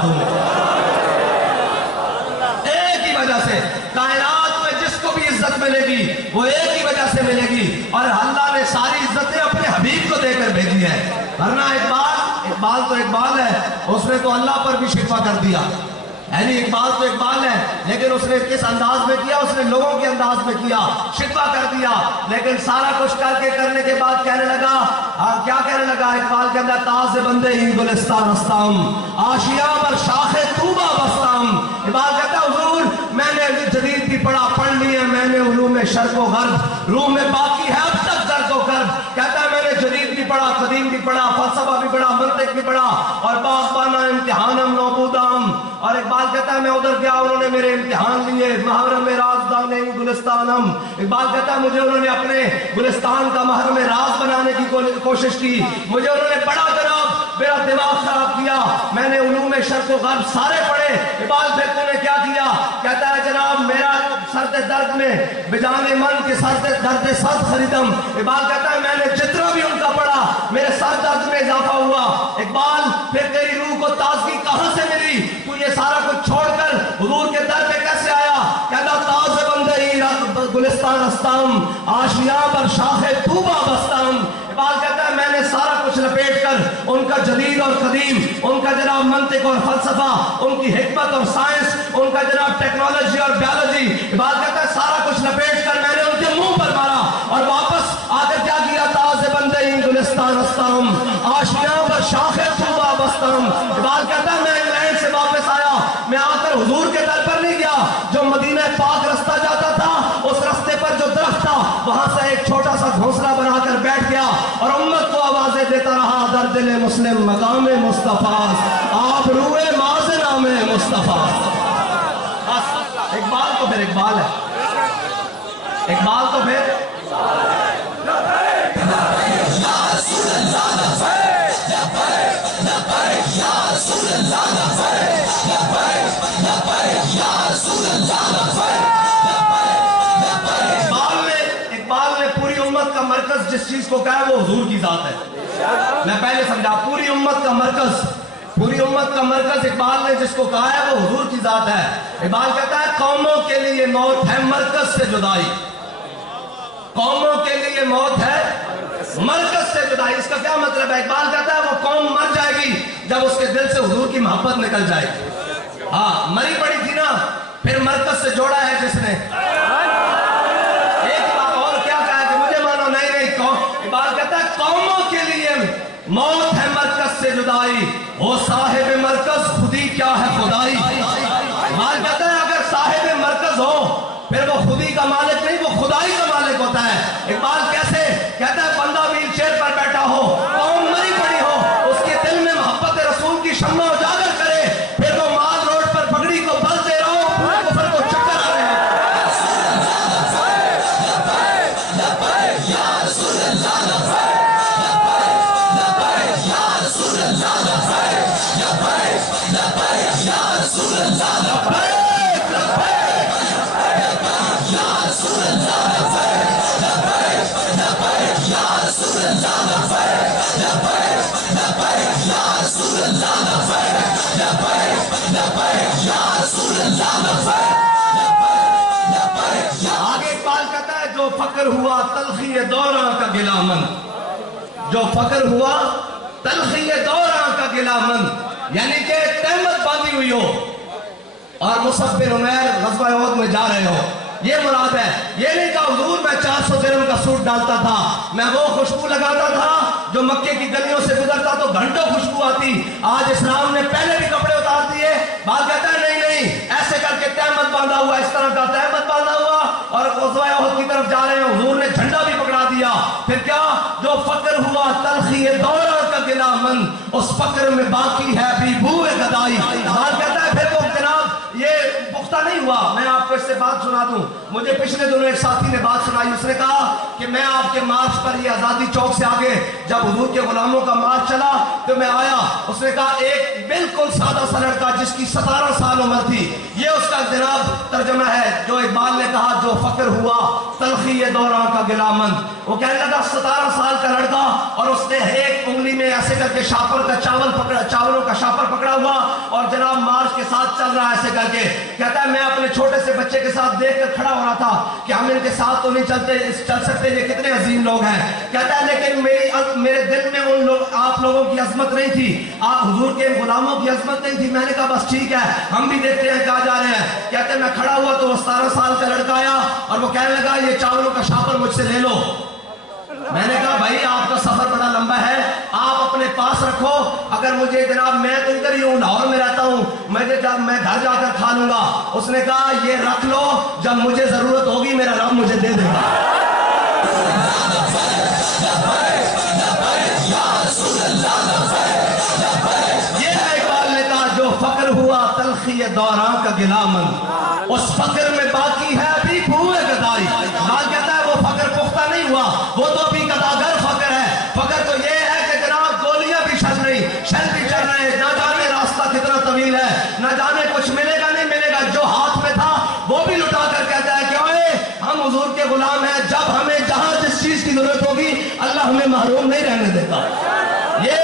تم نے. ایک ہی وجہ سے کائنات میں جس کو بھی عزت ملے گی وہ ایک ہی وجہ سے ملے گی، اور اللہ نے ساری عزتیں اپنے حبیب کو دے کر بھیجی ہے. ورنہ اقبال تو اقبال ہے، اس نے تو اللہ پر بھی شکوہ کر دیا. یعنی اقبال تو اقبال ہے، لیکن اس نے کس انداز میں کیا؟ اس نے لوگوں کے انداز میں کیا، شکوہ کر دیا. لیکن سارا کچھ کرنے کے بعد کہنے لگا، کیا کہنے لگا اقبال کے اندر؟ تاز بندے ہی گلستان استام، آشیاں پر شاخ طوبہ بستام. اقبال کہتا ہے حضور میں نے جدید بھی پڑھ لی ہے، میں نے علوم شرق و غرب، روح میں باقی ہے اب تک درد و کرب. کہتا ہے میں نے جدید بھی پڑھا، قدیم بھی پڑھا، فلسفہ بھی پڑھا، منطق بھی پڑھا، اور باغبانہ امتحانم نوبودام. اور اقبال کہتا ہے میں ادھر گیا، انہوں نے میرے امتحان لیے، محرم رازدان گلستانم. اقبال کہتا ہے مجھے انہوں نے اپنے گلستان کا محرم راز بنانے کی کوشش کی، مجھے انہوں نے بڑا جناب میرا دماغ خراب کیا. میں نے علوم شرق و غرب سارے پڑھے. اقبال پھر تو نے کیا کیا؟ کہتا ہے جناب میرا سرد درد میں بجانے من کے سرد درد سرد خریدم. اقبال کہتا ہے میں نے جتنا بھی ان کا پڑھا میرے سر درد میں اضافہ ہوا. اقبال پھر تیری روح کو تازگی کہاں سے ملی؟ تو یہ سارا کچھ چھوڑ کر حضور کے در پہ کیسے آیا؟ کہتا تاز بندے ہی گلستان استام، آشیاں پر شاخ طوبہ بستام. اقبال کہتا ہے میں نے سارا کچھ لپیٹ کر ان کا جدید اور قدیم، ان کا جناب منطق اور فلسفہ، ان کی حکمت اور سائنس، ان کا جناب ٹیکنالوجی اور بیالوجی، اقبال کہتا ہے سارا کچھ لپیٹ کر میں نے ان کے منہ پر مارا، اور واپس آ کر کیا کیا؟ تاز بندے ہی گلستان استام، آشیاں پر شاخ طوبہ بستام. اقبال کہتا ہے میں انگلینڈ سے واپس آیا، میں آ کر حضور کے در پر نہیں گیا. جو مدینہ پاک رستہ جاتا تھا اس رستے پر جو درخت تھا وہاں سے ایک چھوٹا سا گھونسلہ بنا کر بیٹھ گیا اور امت کو آوازیں دیتا رہا، در دل مسلم مقام مصطفیٰ، آپ روح ماز نام مصطفیٰ. اقبال تو پھر اقبال ہے، اقبال تو پھر اقبال نے پوری امت کا مرکز جس چیز کو کہا وہ حضور کی ذات ہے. میں پہلے سمجھا، پوری امت کا مرکز اقبال نے جس کو کہا ہے وہ حضور کی ذات ہے. اقبال کہتا ہے قوموں کے لیے موت ہے مرکز سے جدائی، قوموں کے لیے موت ہے مرکز سے جدائی. اس کا کیا مطلب ہے؟ اقبال کہتا ہے وہ قوم مر جائے گی جب اس کے دل سے حضور کی محبت نکل جائے گی. ہاں مری پڑی تھی نا، پھر مرکز سے جوڑا ہے جس نے. ایک بات اور کیا کہا کہ مجھے مانو نہیں قوم. اقبال کہتا ہے قوموں کے لیے موت ہے مرکز سے جدائی، وہ صاحب مرکز خودی کیا ہے خدائی. اقبال کہتا ہے اگر صاحب مرکز ہو پھر وہ خودی کا مالک نہیں، وہ خدائی کا مالک ہوتا ہے. اقبال کیسے؟ کہتا ہے بندہ ویل چیئر پر بیٹھا ہو، قوم مری پڑی ہو، اس کے دل میں محبت رسول کی شمع اجاگر کرے، پھر وہ مال روڈ پر پگڑی کو بل دے رہا ہو، پورے کفر کو چکر آ رہے ہیں. آگے اقبال کہتا ہے جو فقر ہوا تلخی دوراں کا گلہ مند، جو فقر ہوا تلخی دوراں کا گلہ مند، یعنی کہ تہمت باندھی ہوئی ہو اور مصعب بن عمیر غزوہ احد میں جا رہے ہو، یہ مراد ہے. یہ نہیں کہا حضور میں 400 درہم کا سوٹ ڈالتا تھا، میں وہ خوشبو لگاتا تھا جو مکے کی گلیوں سے گزرتا تو گھنٹوں خوشبو آتی. آج اسلام نے پہلے بھی کپڑے اتار دیے. بات کہتا ہے نہیں ایسے کر کے تہمت باندھا ہوا، اس طرح کا تہمت باندھا ہوا اور غزوہ احد کی طرف جا رہے ہیں. حضور نے جھنڈا بھی پکڑا دیا. پھر کیا؟ جو فقر ہوا تلخی دوراں کا گلہ مند، اس فقر میں باقی ہے بھی بوئے گدائی. بات کہتا ہے پھر وہ جناب یہ پختہ نہیں ہوا. میں آپ کو اس سے بات سنا دوں. مجھے پچھلے دنوں ایک ساتھی نے بات سنائی. اس نے کہا کہ میں آپ کے مارچ پر یہ آزادی چوک سے آگے جب حضور کے غلاموں کا مارچ چلا تو میں آیا. اس نے کہا ایک بالکل سادہ سا لڑکا جس کی 17 سال عمر تھی, یہ اس کا جناب ترجمہ ہے جو اقبال نے کہا جو فقر ہوا تلخی دوران کا گلامن. وہ کہنے لگا 17 سال کا لڑکا اور اس نے ایک انگلی میں ایسے کر کے شاپر کا چاولوں کا شاپر پکڑا ہوا اور جناب مارچ کے ساتھ چل رہا ہے ایسے کر کے. کہتا ہے میں اپنے چھوٹے سے بچے کے ساتھ دیکھ کر کھڑا ہو رہا تھا کہ ہم ان کے ساتھ تو نہیں چل سکتے, یہ کتنے عظیم لوگ ہیں. کہتا ہے لیکن میرے دل میں ان لوگ آپ لوگوں کی عظمت نہیں تھی, آپ حضور کے غلاموں کی عظمت نہیں تھی. میں نے کہا بس ٹھیک ہے ہم بھی دیکھتے ہیں کہاں جا رہے ہیں. کہتے ہیں میں کھڑا ہوا تو وہ 17 سال کا لڑکا آیا اور وہ کہنے لگا یہ چاولوں کا شاپر مجھ سے لے لو. میں نے کہا بھائی آپ کا سفر بڑا لمبا ہے, آپ اپنے پاس رکھو, اگر مجھے جناب میں تو ادھر ہی ہوں لاہور میں رہتا ہوں, میں گھر جا کر کھا لوں گا. اس نے کہا یہ رکھ لو, جب مجھے ضرورت ہوگی میرا رب مجھے دے دے گا. یہ اقبال نے کہا جو فقر ہوا تلخی دوران کا گلامن, اس فقر میں باقی ہے ابھی بھوئے گدائی. مال کہتا ہے وہ فقر پختہ نہیں ہوا, وہ تو ابھی گداگر فقر ہے. فقر تو یہ ہے کہ جناب گولیاں بھی چل رہی, شل بھی چل رہے, نہ جانے راستہ کتنا طویل ہے, نہ جانے کچھ ملے گا نہیں ملے گا. جو ہاتھ میں تھا وہ بھی لٹا کر کہتا ہے کہ اوئے ہم حضور کے غلام ہیں, جب ہمیں جہاں جس چیز کی ضرورت ہوگی اللہ ہمیں محروم نہیں رہنے دیتا. یہ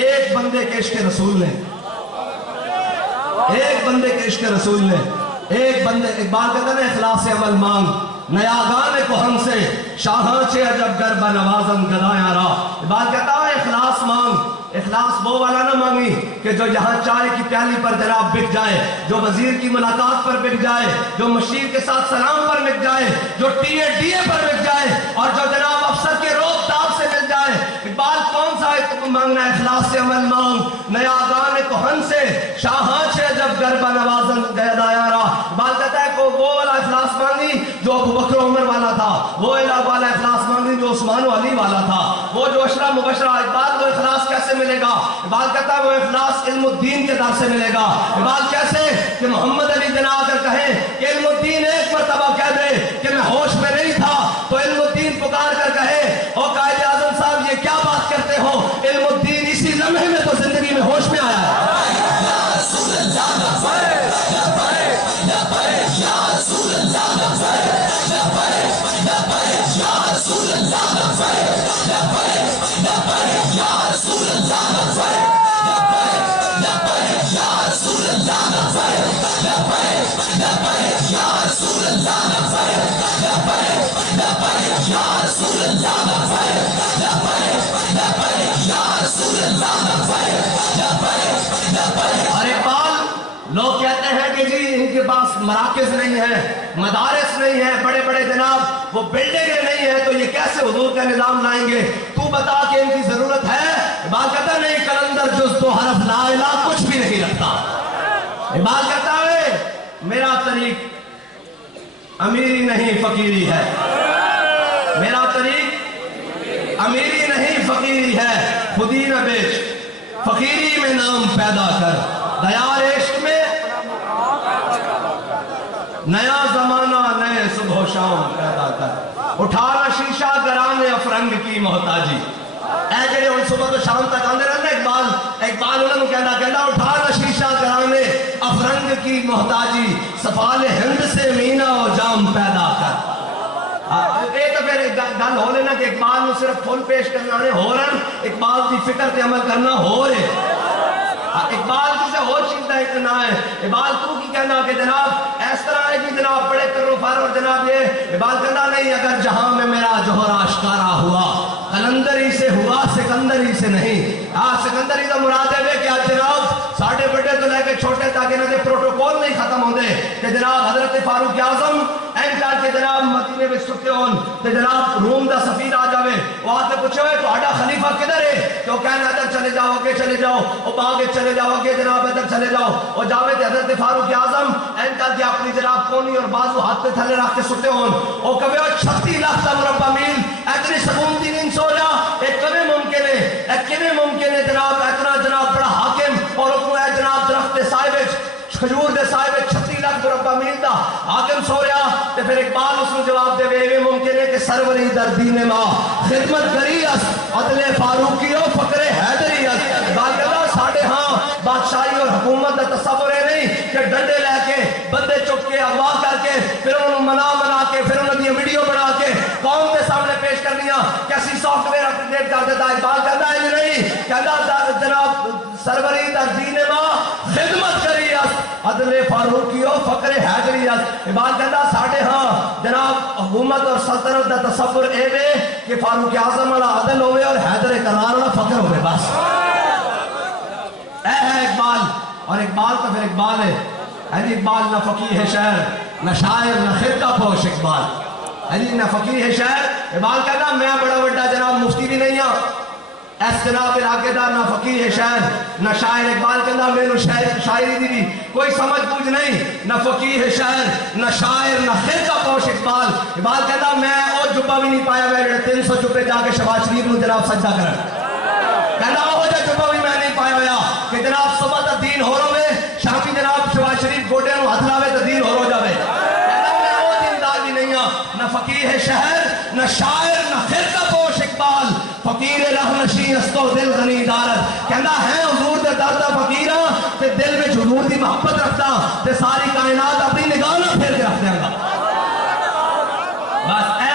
ایک بندے کے عشق رسول نے, ایک بندے کے عشق رسول نے, ایک بندے. اقبال کہتا ہے نا اخلاص عمل مانگ نیا گانے کو ہم سے شاہاں چے عجب گر بنوازن گدایاں را. اقبال کہتا ہے اخلاص مانگ. اخلاص وہ والا نہ مانگی کہ جو یہاں چائے کی پیالی پر جناب بک جائے, جو وزیر کی ملاقات پر بک جائے, جو مشیر کے ساتھ سلام پر بک جائے, جو ٹی اے پر بک جائے, اور جو جناب افسر کے روک تاب سے مل جائے. اقبال کون سا مانگنا ہے؟ اخلاص سے عمل مانگ نیا گانے کو ہن سے شاہاں چے جب گربہ نوازن گدایاں را. اقبال کہتا ہے کہ وہ والا اخلاص مانگی جو ابو بکر عمر والا تھا, وہ والا اخلاص مانگی جو عثمان و علی والا تھا, وہ جو عشرہ مبشرہ. اقبال کو اخلاص کیسے ملے گا؟ اقبال کہتا ہے وہ اخلاص علم الدین کے در سے ملے گا. اقبال کیسے کہ محمد علی جنا کر کہیں کہ علم الدین ایک مرتبہ کہہ دے کہ میں ہوش میں نہیں تھا, تو علم الدین پکار کر کہے او قائد اعظم صاحب یہ کیا بات کرتے ہو, علم الدین اسی لمحے میں تو زندگی میں ہوش میں آیا ہے. اور اقبال لوگ کہتے ہیں کہ جی ان کے پاس مراکز نہیں ہیں, مدارس نہیں ہیں, بڑے بڑے جناب وہ بلڈنگیں نہیں ہیں, تو یہ کیسے حضور کا نظام لائیں گے؟ تو بتا کہ ان کی ضرورت ہے. اقبال کہتا نہیں کلندر جز تو حرف لا الہ کچھ بھی نہیں رکھتا. اقبال کہتا ہے میرا طریق امیری نہیں فقیری ہے, میرا طریق امیری نہیں فقیری ہے, خودی نہ بیچ فقیری میں نام پیدا کر, دیار عشق میں نیا زمانہ نئے صبح و شام پیدا کر, اٹھانا شیشہ گرانے افرنگ کی محتاجی. اے جڑے ان صبح تو شام تک آندے رہنا اقبال انہوں نے کہنا اٹھانا شیشہ گرانے افرنگ کی محتاجی, سفال ہند سے مینا و جام پیدا کر. یہ تو پھر گل ہو لینا کہ اقبال نے صرف پھول پیش کرنا ہو رہا, اقبال کی فکر تے عمل کرنا ہو رہے. اقبال کسے ہو چیزیں اتنا ہے. اقبال تو کی کہنا کہ جناب اس طرح ہے کہ جناب بڑے کرو فار اور جناب یہ اقبال کہنا نہیں, اگر جہاں میں میرا جوہر آشکارا ہوا کلندری سے ہوا سکندری سے نہیں. سکندری کا مراد ہے کہ جناب ساڑھے بڑے تو لے کے چھوٹے تاکہ نہ پروٹوکول نہیں ختم ہوندے کہ جناب حضرت فاروق اعظم این کر کے جناب مدینے میں سکتے ہون کہ جناب روم دا سفیر آ جاوے, وہ آ کے پوچھے ہوئے تو آڈا خلیفہ کدھر ہے, تو کہنا ادھر چلے جاؤ اگے چلے جاؤ, وہ باغے چلے جاؤ اگے جناب ادھر چلے جاؤ. وہ جاوے تھے حضرت فاروق اعظم این کر کے اپنی جناب کونی اور بازو ہاتھ پہ تھلے رکھ کے سکتے ہون. وہ کبھی 36 لاکھ تا مربع میل اتنی سکونتی نیند سو جا, ایک کبھی ممکن ہے, ایک کبھی ممکن ہے جناب اتنا جناب بڑا حاکم اور اپنے جناب درخت صاحب کھجور دے صاحب سروری در دین ما خدمت کری اس عدل فاروقی و فقر حیدری اس اقبال کہتا ساڑھے ہاں بادشاہی اور حکومت کا تصور ہے نہیں کہ ڈنڈے لے کے بندے چک کے اغوا کر کے پھر انہوں منا کے پھر انہوں نے ویڈیو بنا کے قوم کے سامنے پیش کرنیا کیسی سافٹ ویئر اپڈیٹ کر دیتا ہے اقبال کہتا ہے نہیں کہتا جناب سروری در دین ما خدمت کری اس عدل فاروقی و فقر حیدری اس اقبال کہتا ساڑھے ہاں جناب حکومت اور سلطنت کا تصور اے وے کہ فاروق اعظم والا عدل ہوئے اور حیدر کرار والا فقر ہوئے بس اے ہے اقبال اور اقبال تو پھر اقبال ہے اقبال نہ فقیہ ہے شہر نہ شاعر نہ خرقہ پوش اقبال نہ فقیہ ہے شہر اقبال کہتا میں بڑا بڑا جناب مفتی بھی نہیں ہوں اس جناب علاقے دا نہ فقیہ ہے شہر نہ شاعر اقبال کہتا میں نو شاعری دی بھی کوئی سمجھ بوجھ نہیں نہ فقیہ ہے شہر نہ شاعر نہ خرقہ پوش اقبال کہتا میں اور جبہ بھی نہیں پایا میں 300 جبے جا کے شہباز شریف نو جناب سجدہ کرن کہنا وہ جا جبہ بھی میں نہیں پایا ہویا کہ جناب صبح تا دین ہو رو میں شامی جناب شہباز شریف گوڑے نو ہتھ لاوے تا دین ہو رو جاوے کہنا میں وہ دیندار بھی نہیں ہوں نہ فقیہ ہے شہر نہ شاعر نہ خرقہ پوش اقبال فقیر رہ نشین استو دل غنی دارت کہنا ہے حضور دے دردہ فقیرہ تے دل میں حضور دی محبت رکھتا تے ساری کائنات اپنی نگاہ نہ پھیر کے رکھ دیں گا بس اے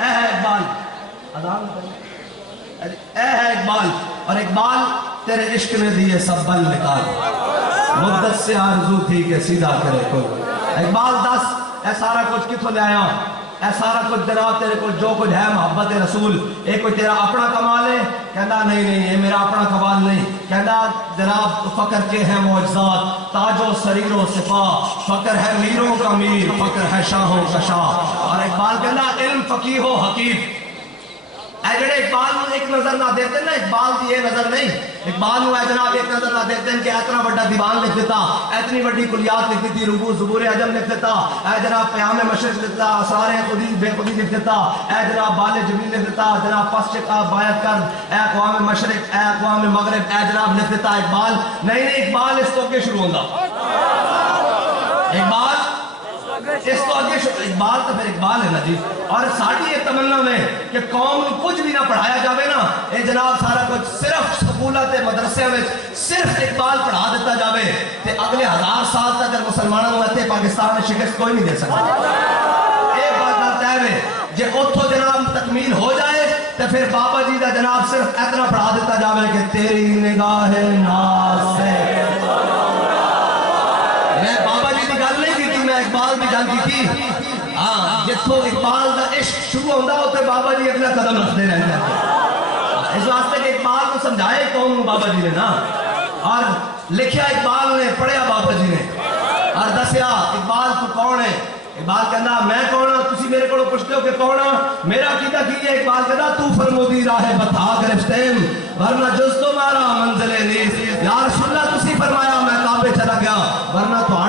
ہے اقبال اے ہے اقبال اور اقبال تیرے عشق نے دیے سب بل نکال مدت سے آرزو تھی کہ سیدھا کرے کوئی اقبال دس اے سارا کچھ کتوں لے آیا اے سارا کچھ جناب تیرے کو جو کچھ ہے محبت رسول اے کوئی تیرا اپنا کمال ہے کہنا نہیں یہ میرا اپنا کمال نہیں کہنا جناب فقر کے ہیں معجزات تاج و سریر و صفا فقر ہے میروں کا میر فقر ہے شاہوں کا شاہ اور اقبال کہنا علم فقیہ و حکیم اے جڑے اقبال نو ایک نظر نہ دیتے نا اقبال دی یہ نظر نہیں اقبال نو اے جناب ایک نظر نہ دیتے ہیں کہ اتنا بڑا دیوان لکھ دیتا اتنی بڑی کلیات لکھ دیتی ربوع زبور عجم لکھ دیتا اے جناب پیام مشرق لکھ دیتا اسرار خودی بے خودی لکھ دیتا اے جناب بال جبریل لکھ دیتا جناب پس چکا بایت کر اے اقوام مشرق اے اقوام مغرب اے جناب لکھ دیتا اقبال نہیں اقبال اس تو کے شروع ہوندہ اقبال اس تو آگے اقبال تو پھر اقبال ہے نا جی اور ساڑھی یہ تمنا میں کہ قوم کچھ بھی نہ پڑھایا جاوے نا اے جناب سارا کچھ صرف سکولت مدرسے میں صرف اقبال پڑھا دیتا جاوے تے اگلے 1000 سال تک اگر مسلمانوں ہوتے پاکستان میں شکست کوئی نہیں دے سکتا ایک بات کرتا ہے جے اتھو جناب تکمیل ہو جائے تو پھر بابا جی دا جناب صرف اتنا پڑھا دیتا جاوے کہ تیری نگاہ ناز سے میں بابا جی دی گل نہیں کی تھی میں اقبال بھی گل کی تھی جتھو اقبال دا عشق شروع ہوندہ ہوتے بابا جی اگلا قدم رکھتے رہتے ہیں اس واسطے کہ اقبال کو سمجھائے کون بابا جی نے نا اور لکھیا اقبال نے پڑھیا بابا جی نے اور دسیا اقبال تو کون ہے اقبال کہنا میں کون ہوں تسی میرے کو پوچھتے ہو کہ کون ہوں میرا کیتا کی ہے اقبال کہنا تو فرمودی راہ بتا گرفتیم ورنہ جز تمہارا منزل نیست یا رسول اللہ تسی فرمایا میں کعبے چلا گیا ورنہ تو